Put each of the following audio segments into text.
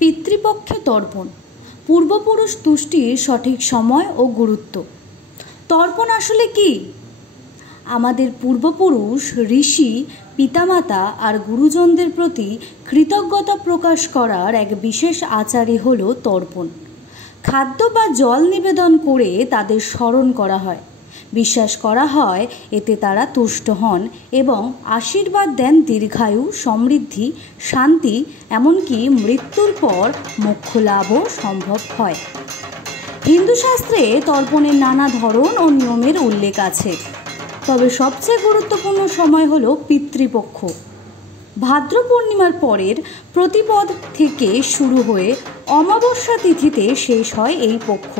পিতৃপক্ষে তর্পণ, পূর্বপুরুষ তুষ্টির সঠিক সময় ও গুরুত্ব। তর্পণ আসলে কি? আমাদের পূর্বপুরুষ, ঋষি, পিতামাতা আর গুরুজনদের প্রতি কৃতজ্ঞতা প্রকাশ করার এক বিশেষ আচারই হলো তর্পণ। খাদ্য বা জল নিবেদন করে তাদের স্মরণ করা হয়। বিশ্বাস করা হয় এতে তারা তুষ্ট হন এবং আশীর্বাদ দেন দীর্ঘায়ু, সমৃদ্ধি, শান্তি, এমনকি মৃত্যুর পর মোক্ষ লাভও সম্ভব হয়। হিন্দু শাস্ত্রে তর্পণের নানা ধরন ও নিয়মের উল্লেখ আছে, তবে সবচেয়ে গুরুত্বপূর্ণ সময় হল পিতৃপক্ষ। ভাদ্র পূর্ণিমার পরের প্রতিপদ থেকে শুরু হয়ে অমাবস্যা তিথিতে শেষ হয় এই পক্ষ।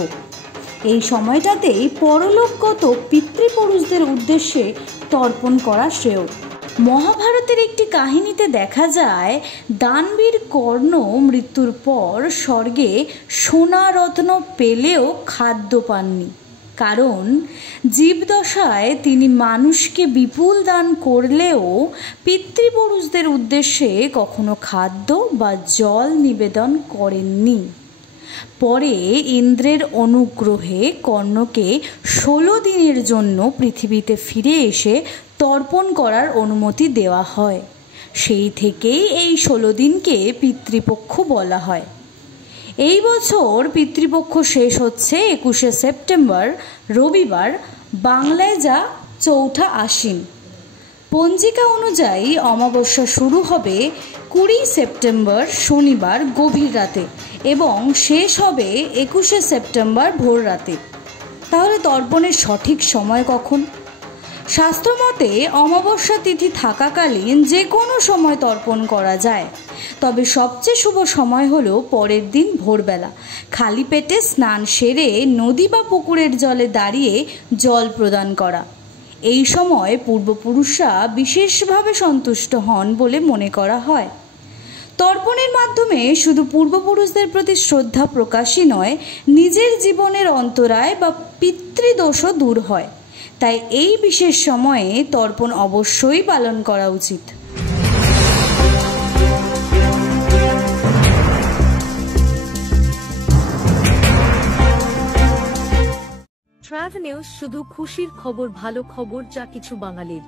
এই সময়টাতেই পরলোকগত পিতৃপুরুষদের উদ্দেশ্যে তর্পণ করা শ্রেয়। মহাভারতের একটি কাহিনীতে দেখা যায়, দানবীর কর্ণ মৃত্যুর পর স্বর্গে সোনা রত্ন পেলেও খাদ্য পাননি, কারণ জীবদশায় তিনি মানুষকে বিপুল দান করলেও পিতৃপুরুষদের উদ্দেশ্যে কখনো খাদ্য বা জল নিবেদন করেননি। পরে ইন্দ্রের অনুগ্রহে কর্ণকে 16 দিনের জন্য পৃথিবীতে ফিরে এসে তর্পণ করার অনুমতি দেওয়া হয়। সেই থেকেই এই 16 দিনকে পিতৃপক্ষ বলা হয়। এই বছর পিতৃপক্ষ শেষ হচ্ছে 21শে সেপ্টেম্বর রবিবার, বাংলায় যা 4ঠা আশ্বিন। পঞ্জিকা অনুযায়ী অমাবস্যা শুরু হবে 20 সেপ্টেম্বর শনিবার গভীর রাতে এবং শেষ হবে 21শে সেপ্টেম্বর ভোর রাতে। তাহলে তর্পণের সঠিক সময় কখন? শাস্ত্রমতে অমাবস্যা তিথি থাকাকালীন যে কোনো সময় তর্পণ করা যায়, তবে সবচেয়ে শুভ সময় হলো পরের দিন ভোরবেলা খালি পেটে স্নান সেরে নদী বা পুকুরের জলে দাঁড়িয়ে জল প্রদান করা। এই সময় পূর্বপুরুষরা বিশেষভাবে সন্তুষ্ট হন বলে মনে করা হয়। তর্পণের মাধ্যমে শুধু পূর্বপুরুষদের প্রতি শ্রদ্ধা প্রকাশই নয়, নিজের জীবনের অন্তরায় বা পিতৃদোষও দূর হয়। তাই এই বিশেষ সময়ে তর্পণ অবশ্যই পালন করা উচিত। ট্রাভেল নিউজ, শুধু খুশির খবর, ভালো খবর, যা কিছু বাঙালির।